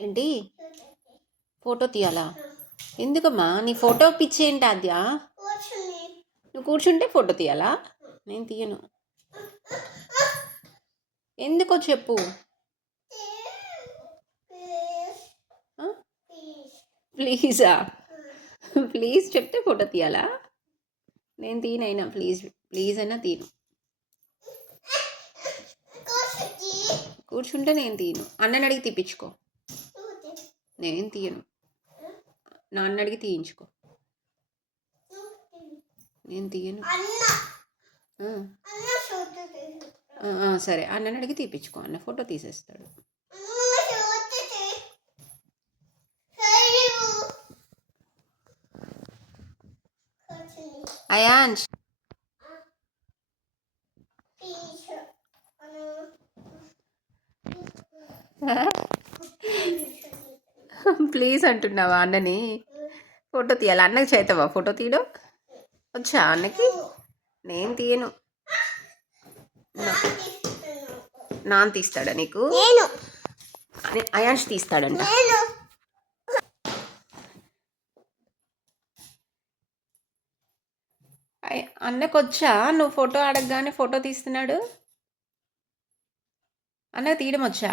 ఏంటి? ఫోటో తీయాలా? ఎందుకమ్మా? నీ ఫోటో పిచ్చి ఏంటి అద్యా నువ్వు కూర్చుంటే ఫోటో తీయాలా? నేను తీయను. ఎందుకో చెప్పు. ప్లీజా? ప్లీజ్ చెప్తే ఫోటో తీయాలా నేను తీనైనా ప్లీజ్ ప్లీజ్ అయినా తీను కూర్చుంటే నేను తీను అన్నని అడిగి తీపించుకో నేను తీయను నాన్న అడిగి తీయించుకో నేను తీయను సరే అన్నని అడిగి తీపించుకో అన్న ఫోటో తీసేస్తాడు అయాన్ష్ ప్లీజ్ అంటున్నావా అన్నని? ఫోటో తీయాలి? అన్నకి చేతావా ఫోటో తీయడం? వచ్చా అన్నకి? నేను తీయను. నా- నాన్న తీస్తాడా నీకు? నేను. అయాన్ష్ తీస్తాడంట. అన్నకొచ్చా? వచ్చా నువ్వు ఫోటో అడగగానే ఫోటో తీస్తున్నాడు? అన్న తీయడం వచ్చా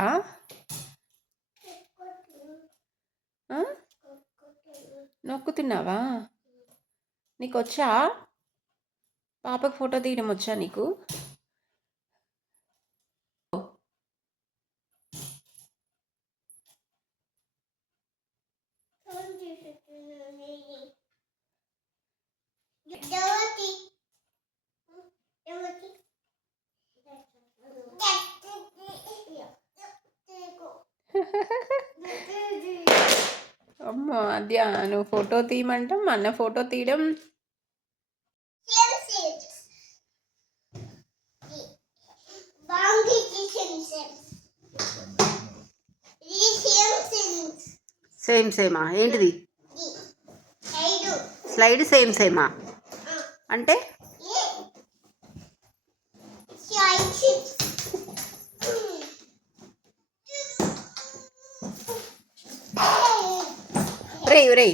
నొక్కుతున్నావా? నీకు వచ్చా పాపకు ఫోటో తీయడం వచ్చా నీకు? అమ్మో అద్య నువ్వు ఫోటో తీయమంటాం అన్న ఫోటో తీయడం? సేమ్ సేమా ఏంటిది? స్లైడ్ సేమ్ సేమా అంటే? రే రే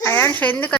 అయాన్ష్ ఎందుకు